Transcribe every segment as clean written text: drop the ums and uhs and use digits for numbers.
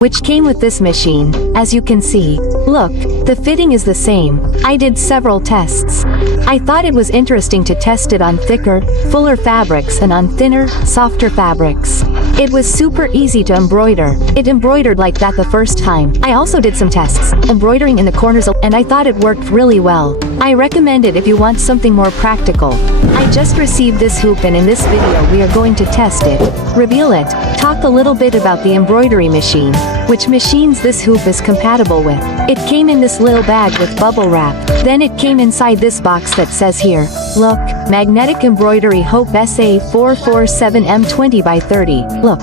which came with this machine, as you can see. Look, the fitting is the same. I did several tests. I thought it was interesting to test it on thicker, fuller fabrics and on thinner, softer fabrics. It was super easy to embroider. It embroidered like that the first time. I also did some tests, embroidering in the corners, and I thought it worked really well. I recommend it if you want something more practical. I just received this hoop, and in this video we are going to test it, reveal it, talk a little bit about the embroidery machine, which machines this hoop is compatible with. It came in this little bag with bubble wrap. Then it came inside this box that says here, look, magnetic embroidery hoop SA447M 20x30. Look,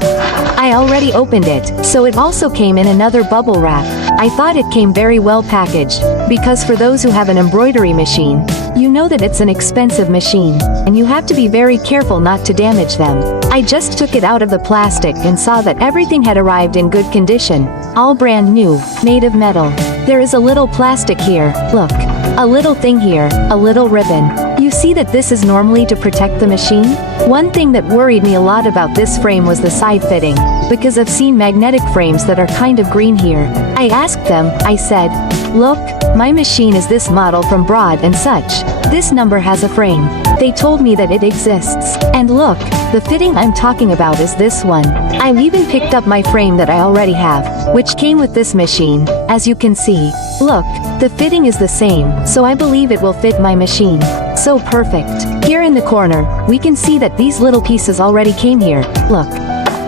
I already opened it, so it also came in another bubble wrap. I thought it came very well packaged, because for those who have an embroidery machine, you know that it's an expensive machine, and you have to be very careful not to damage them. I just took it out of the plastic and saw that everything had arrived in good condition, all brand new, made of metal. There is a little plastic here, look, a little thing here, a little ribbon. You see that this is normally to protect the machine? One thing that worried me a lot about this frame was the side fitting, because I've seen magnetic frames that are kind of green here. I asked them, I said, look, my machine is this model from Broad and such. This number has a frame. They told me that it exists. And look, the fitting I'm talking about is this one. I even picked up my frame that I already have, which came with this machine, as you can see. Look, the fitting is the same, so I believe it will fit my machine. So perfect. Here in the corner, we can see that these little pieces already came here, look.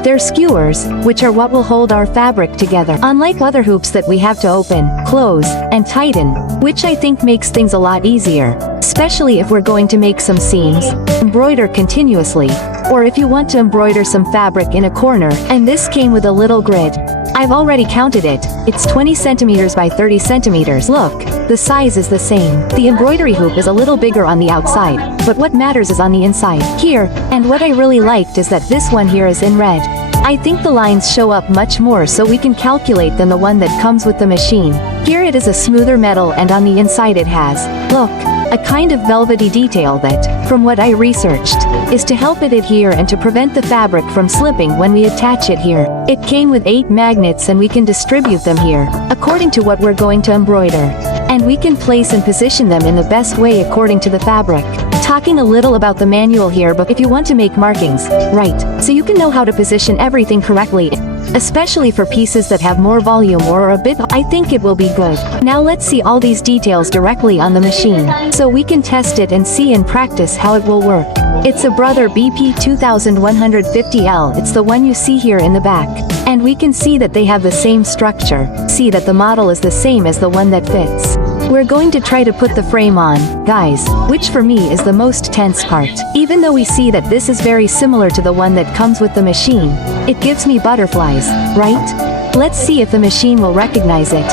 They're skewers, which are what will hold our fabric together. Unlike other hoops that we have to open, close, and tighten, which I think makes things a lot easier, especially if we're going to make some seams, embroider continuously, or if you want to embroider some fabric in a corner, and this came with a little grid. I've already counted it, it's 20 centimeters by 30 centimeters. Look, the size is the same. The embroidery hoop is a little bigger on the outside, but what matters is on the inside. Here, and what I really liked is that this one here is in red. I think the lines show up much more so we can calculate than the one that comes with the machine. Here it is a smoother metal, and on the inside it has, look, a kind of velvety detail that, from what I researched, is to help it adhere and to prevent the fabric from slipping when we attach it here. It came with 8 magnets, and we can distribute them here, according to what we're going to embroider. And we can place and position them in the best way according to the fabric. Talking a little about the manual here, but if you want to make markings, right, so you can know how to position everything correctly, especially for pieces that have more volume or a bit, I think it will be good. Now let's see all these details directly on the machine, so we can test it and see in practice how it will work. It's a Embroidery BP2150L, it's the one you see here in the back. And we can see that they have the same structure, see that the model is the same as the one that fits. We're going to try to put the frame on, guys, which for me is the most tense part. Even though we see that this is very similar to the one that comes with the machine, it gives me butterflies, right? Let's see if the machine will recognize it.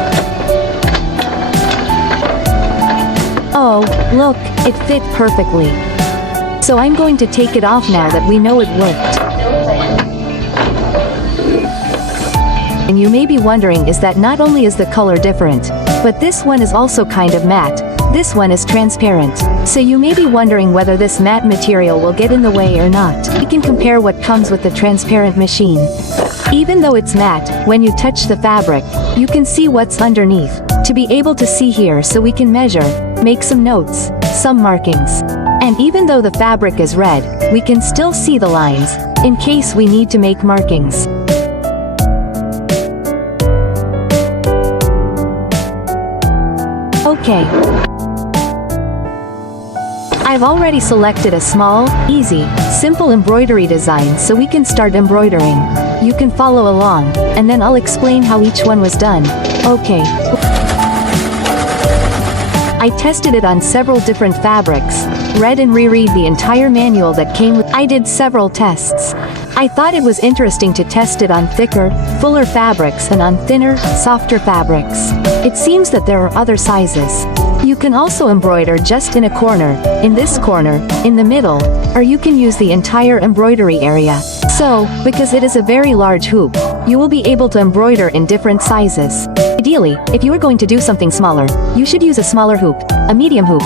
Oh, look, it fit perfectly. So I'm going to take it off now that we know it worked. And you may be wondering, is that not only is the color different, but this one is also kind of matte. This one is transparent. So you may be wondering whether this matte material will get in the way or not. We can compare what comes with the transparent machine. Even though it's matte, when you touch the fabric, you can see what's underneath. To be able to see here, so we can measure, make some notes, some markings. And even though the fabric is red, we can still see the lines, in case we need to make markings. Okay. I've already selected a small, easy, simple embroidery design, so we can start embroidering. You can follow along, and then I'll explain how each one was done. Okay. I tested it on several different fabrics, read and reread the entire manual that came with. I did several tests. I thought it was interesting to test it on thicker, fuller fabrics and on thinner, softer fabrics. It seems that there are other sizes. You can also embroider just in a corner, in this corner, in the middle, or you can use the entire embroidery area. So, because it is a very large hoop, you will be able to embroider in different sizes. Ideally, if you are going to do something smaller, you should use a smaller hoop, a medium hoop,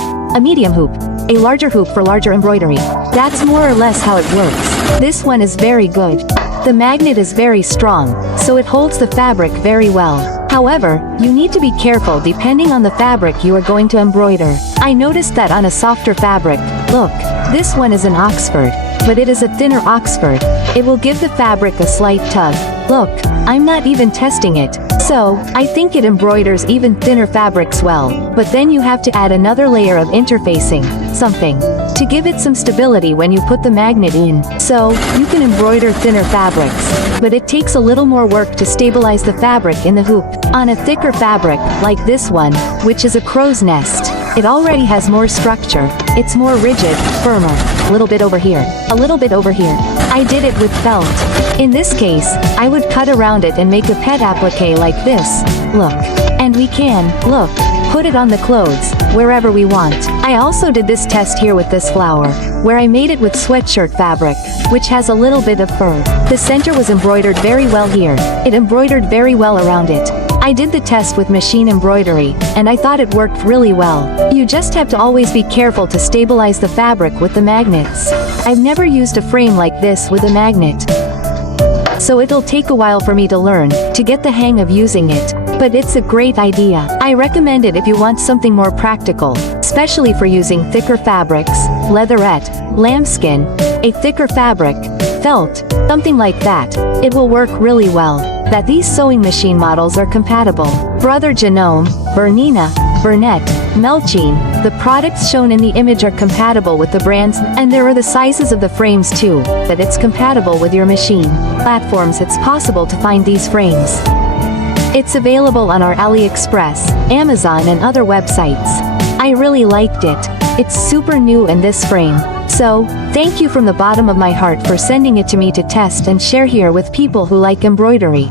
a larger hoop for larger embroidery. That's more or less how it works. This one is very good. The magnet is very strong, so it holds the fabric very well. However, you need to be careful depending on the fabric you are going to embroider. I noticed that on a softer fabric, look, this one is an Oxford, but it is a thinner Oxford. It will give the fabric a slight tug. Look, I'm not even testing it. So, I think it embroiders even thinner fabrics well, but then you have to add another layer of interfacing, something, to give it some stability when you put the magnet in. So, you can embroider thinner fabrics, but it takes a little more work to stabilize the fabric in the hoop. On a thicker fabric, like this one, which is a crow's nest, it already has more structure, it's more rigid, firmer. A little bit over here, a little bit over here. I did it with felt. In this case, I would cut around it and make a pet applique like this. Look. And we can, look, put it on the clothes, wherever we want. I also did this test here with this flower, where I made it with sweatshirt fabric, which has a little bit of fur. The center was embroidered very well here. It embroidered very well around it. I did the test with machine embroidery, and I thought it worked really well. You just have to always be careful to stabilize the fabric with the magnets. I've never used a frame like this with a magnet, so it'll take a while for me to learn, to get the hang of using it. But it's a great idea. I recommend it if you want something more practical, especially for using thicker fabrics, leatherette, lambskin, a thicker fabric, felt, something like that. It will work really well. That these sewing machine models are compatible. Brother Genome, Bernina, Burnett, Melchine, the products shown in the image are compatible with the brands, and there are the sizes of the frames too, that it's compatible with your machine. Platforms it's possible to find these frames. It's available on our AliExpress, Amazon and other websites. I really liked it. It's super new in this frame. So, thank you from the bottom of my heart for sending it to me to test and share here with people who like embroidery.